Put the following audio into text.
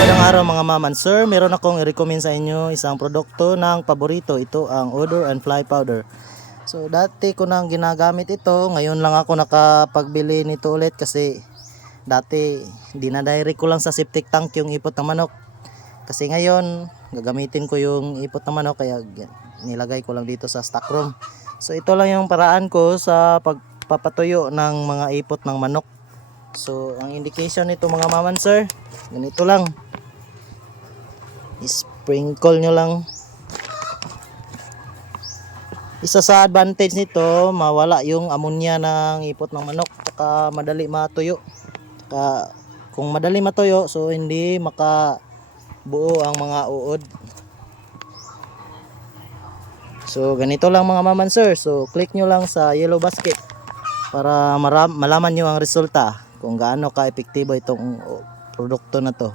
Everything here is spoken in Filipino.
Magandang araw mga ma'am and sir, meron akong i-recommend sa inyo isang produkto ng paborito. Ito ang odor and fly powder. So dati ko nang ginagamit ito, ngayon lang ako nakapagbili nito ulit kasi dati dinadirect ko lang sa septic tank yung ipot ng manok. Kasi ngayon gagamitin ko yung ipot ng manok kaya nilagay ko lang dito sa stock room. So ito lang yung paraan ko sa pagpapatuyo ng mga ipot ng manok. So ang indication nito mga ma'am and sir, ganito lang. Sprinkle nyo lang. Isa sa advantage nito, mawala yung ammonia ng ipot ng manok, saka madali matuyo. Kung madali matuyo, so hindi makabuo ang mga uod. So ganito lang mga ma'am and sir. So click nyo lang sa yellow basket para malaman nyo ang resulta kung gaano ka epektibo itong produkto na to.